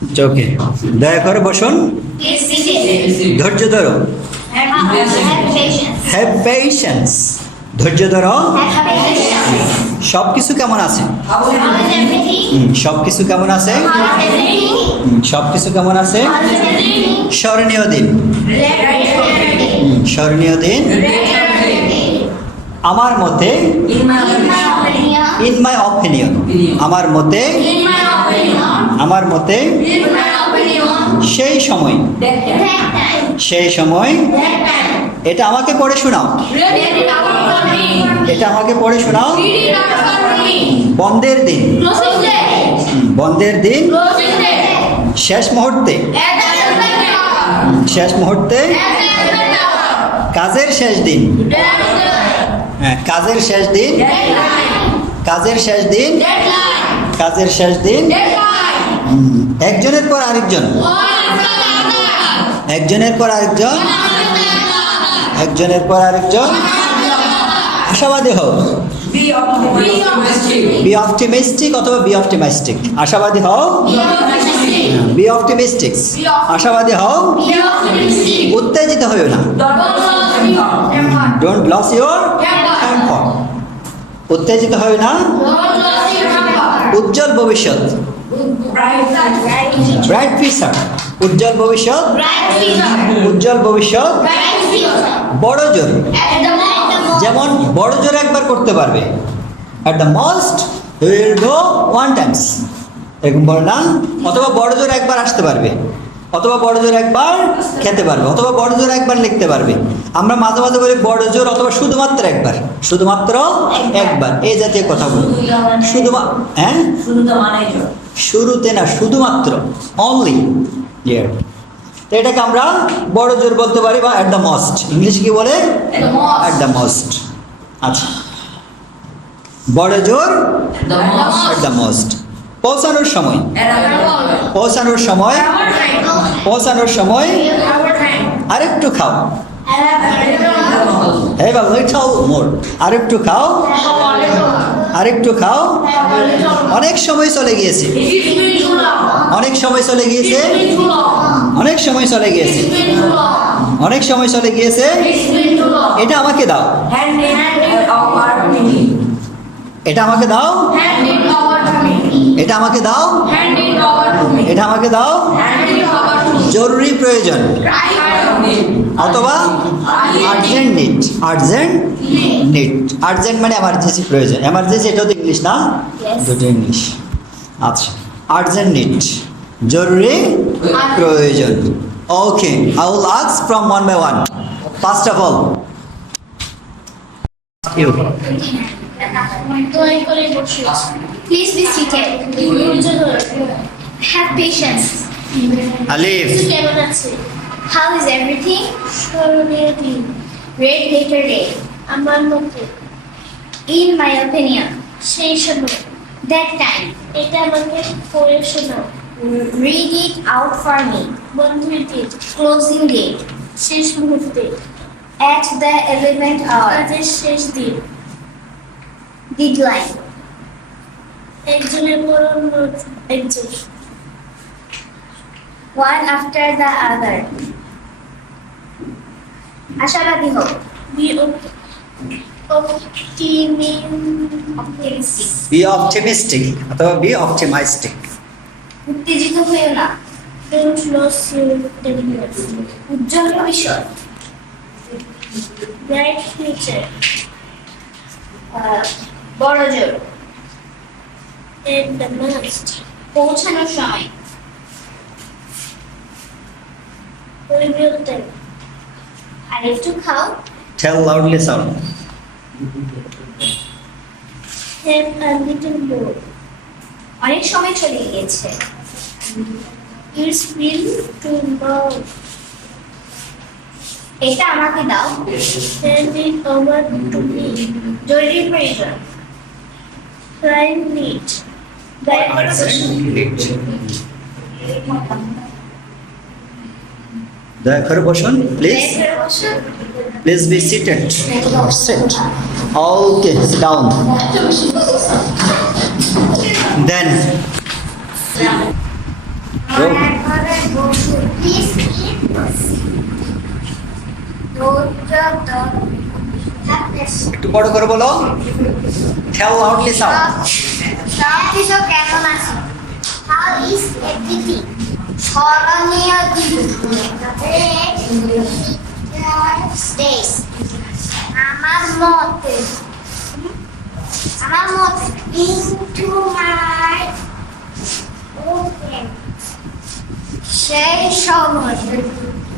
ওকে, দয়া করে বসুন, ধৈর্য ধরো। হ্যাভ পেশেন্স, ধৈর্য ধরো। সব কিছু কেমন আছে? সব কিছু কেমন আছে? সব কিছু কেমন আছে? স্মরণীয় দিন, স্মরণীয় দিন। আমার মতে, ইন মাই অপিনিয়ন, আমার মতে, আমার মতে সেই সময়, সেই সময়। এটা আমাকে পড়ে শোনাও, এটা আমাকে পড়ে শোনাও। বন্ধের দিন, বন্ধের দিন। শেষ মুহূর্তে, শেষ মুহূর্তে। কাজের শেষ দিন, হ্যাঁ, কাজের শেষ দিন, কাজের শেষ দিন, কাজের শেষ দিন। একজনের পর আরেকজন, একজনের পর আরেকজন, একজনের পর আরেকজন। আশাবাদী হও, বি অপটিমিস্টিক অথবা বি অপটিমাইস্টিক। আশাবাদী হও, বি অপটিমিস্টিক। আশাবাদী হও, উত্তেজিত হইও না, ডোন্ট লস ইউর টেম্পার। উত্তেজিত হইও না। উজ্জ্বল ভবিষ্যৎ, ব্রাইট ফিউচার। উজ্জ্বল ভবিষ্যৎ, উজ্জ্বল ভবিষ্যৎ। বড় জোর, যেমন বড় জোর একবার করতে পারবে। At the most will go one Times, এরকম বলে না? অথবা বড় জোর একবার আসতে পারবে, অথবা বড় জোর একবার খেতে পারবে, অথবা বড় জোর একবার লিখতে পারবে। আমরা মাঝে মাঝে বলি বড় জোর অথবা শুধুমাত্র একবার, শুধুমাত্র একবার, এই জাতীয় কথা বলি। শুধুমাত্র, হ্যাঁ, শুরুতে না, শুধুমাত্র, অনলি। তো এটাকে আমরা বড় জোর বলতে পারি, বা অ্যাট দ্য মোস্ট। ইংলিশে কি বলে? At the most. আচ্ছা, বড় জোর, অ্যাট দ্য মোস্ট। পৌঁছানোর সময়, পৌঁছানোর সময়, পৌঁছানোর সময়। আরেকটু খাও, হ্যাঁ বা লিটল মোর। আরেকটু খাও, আরেকটু খাও। অনেক সময় চলে গিয়েছে, অনেক সময় চলে গিয়েছে, অনেক সময় চলে গিয়েছে, অনেক সময় চলে গিয়েছে। এটা আমাকে দাও, এটা আমাকে দাও, এটা আমাকে দাও, এটা আমাকে দাও। জরুরি প্রয়োজন অথবা urgent need, urgent need. Urgent মানে এমার্জেন্সি প্রয়োজন। এমার্জেন্সি এটাও তো ইংলিশ না? দুটো ইংলিশ। আচ্ছা, আর্জেন্ট নিড, জরুরি প্রয়োজন। Okay, I will ask from one by one. First of all, you. Please be seated. Have patience. Alif. How is everything? Read later day. আমার মতে, In my opinion. সেই সময়, That time. এটা আমাকে পড়ে শোনাও। Read it out for me. বন্ধুর দিন, Closing date. শেষ মুহূর্তে, At the 11th hour. কাজের শেষ দিন, Deadline. একজনের পর অন্য একজন, One after the other. আশাবাদী হোক। বি optimistic, বি অপটিমিস্টিক অথবা বি অপটিমাইস্টিক। উত্তেজিত হইও না। don't lose your temper, উজ্জ্বল ভবিষ্যৎ। bright future, বড় জোর। and the must, পৌঁছানোর সময়। পরিবর্তন, আর একটু খাও। Tell loudly sound. have a little more, অনেক সময় চলে গিয়েছে। it's will to know, এটা আমাকে দাও। hand it over to me, জরুরি প্রয়োজন। prime need, দয়া করে বসুন। দয়া করে বসুন, প্লিজ। দয়া করে বসুন। Please be seated or sit. Okay, down. Then দয়া করে বসুন প্লিজ ধৈর্য ধরুন একটু বড় করে বলো, টেল লাউডলি সাউন্ড। সব কিছু কেমন আছে? How is everything? স্মরণীয় দিন ডেজ আমার মতে ইনটু মাই সেই সময়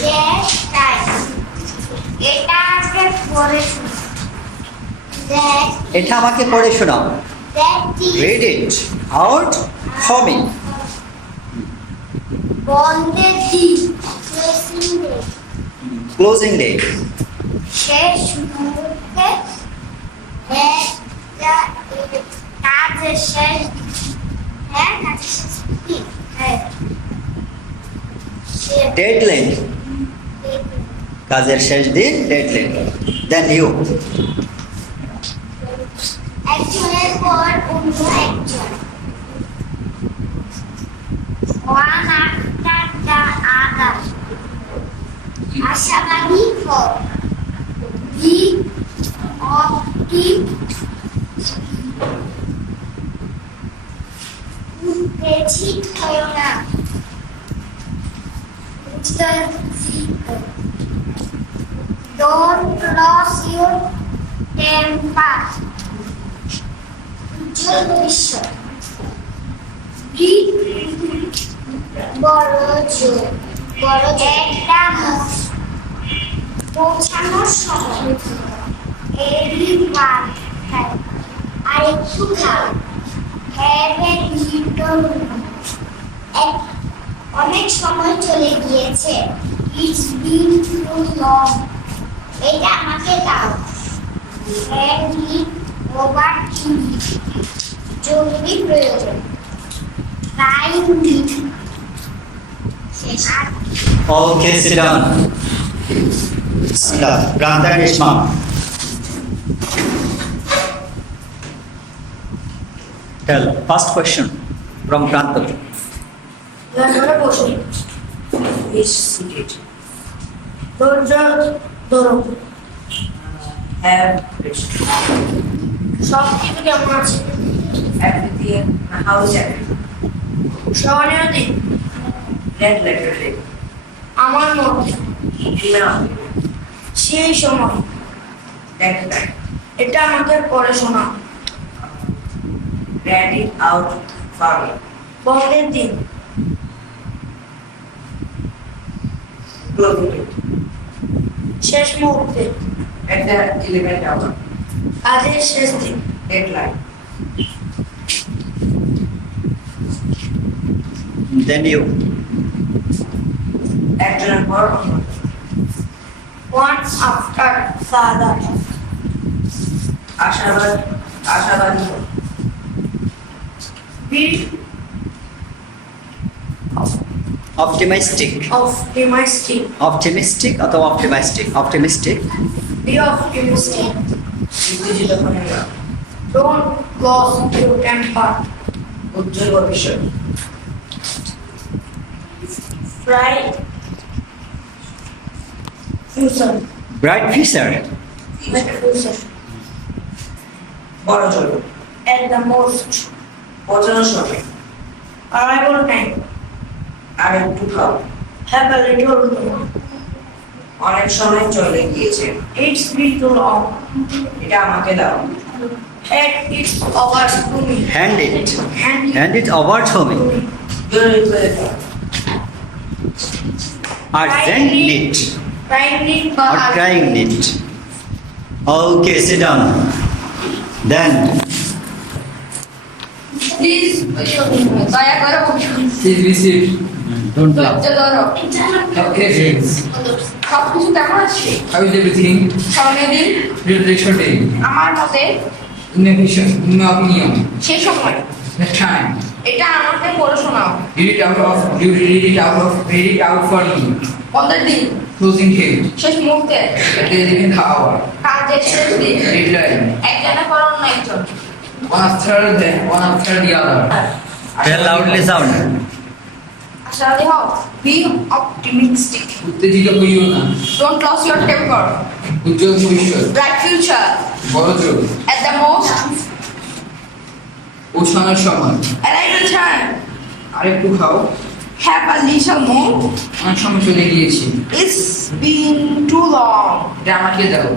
যে টাইম এটা আগে পড়েছি এটা আমাকে পড়ে শোনাও। Read it out for me. বন্ধের দিন ক্লোজিং ডে। শেষ মুহূর্তে একটা কাজের শেষ কাজের শেষ দিন ডেডলাইন, কাজের শেষ দিন ডেডলাইন। Then you. একজনের পর অন্য একজন ওয়ান আফটার দ্য আদার আশাবাদী ফর দি উত্তেজিত হও না Don't lose your temper. উজ্জ্বল ভবিষ্যৎ। বড় জোর একটা পৌঁছানোর সময় everyone আর একটু খাও have a little অনেক সময় চলে গিয়েছে it's been too long এটা আমাকে দাও hand it over to me জরুরি প্রয়োজন time need শেষ আর Okay, sit down. Sit down. Grant and Ishmael. Tell, first question from Granta. ধরে বসুন Is seated. ধৈর্য ধরো Have rest. সব কিছু কেমন আছে Everything. How is everything? স্মরণীয় দিন Red letter day. আমার মতে Email. সেই সময় That time. এটা আমাকে পড়ে শোনা Read it out for me. বন্ধের দিন Closing it. শেষ মুহূর্তে At the 11th hour. কাজের শেষ দিন Deadline. Then you. Action for one after the other আশাবাদী be Optimistic. optimistic অথবা optimistic. be optimistic উত্তেজিত হয়ে না don't lose your temper উজ্জ্বল ভবিষ্যৎ bright future Bright future. বড় জল at the most পৌঁছানোর সময় arrival time আর একটু খাও have a little more অনেক সময় চলে গিয়েছে it's been too long এটা আমাকে দাও hand it over to me Hand it. hand it Hand it over to me. জরুরি প্রয়োজন Urgent need. kindly Or crying need. Okay, sit down. Then please দয়া করে Please be seated. Don't laugh. ধৈর্য ধরো Okay, friends. সবকিছু কেমন আছে How is everything? স্মরণীয় দিন Reflection day. আমার মতে In my opinion, সেই সময় the time. এটা আমাকে পড়ে শোনাও Read it out for me. পরের দিন Closing date. শেষ মুহূর্তে At the 11th hour. কাজের শেষ দিন Deadline. একজনের পর অন্য একজন One after the other. tell loudly sound. শক্তিশালী হও। Be optimistic. উত্তেজিত হইও না। Don't lose your temper. উজ্জ্বল ভবিষ্যৎ। Bright future. বড় জোর। At the most, পৌঁছানোর সময়। a little time. আরেকটু খাও। Have a little more. অনেক সময় চলে গিয়েছি। It's been too long. এটা আমাকে দাও।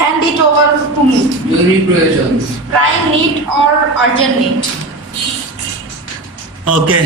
Hand it over to me. জরুরি প্রয়োজন। Prime need or urgent need. Okay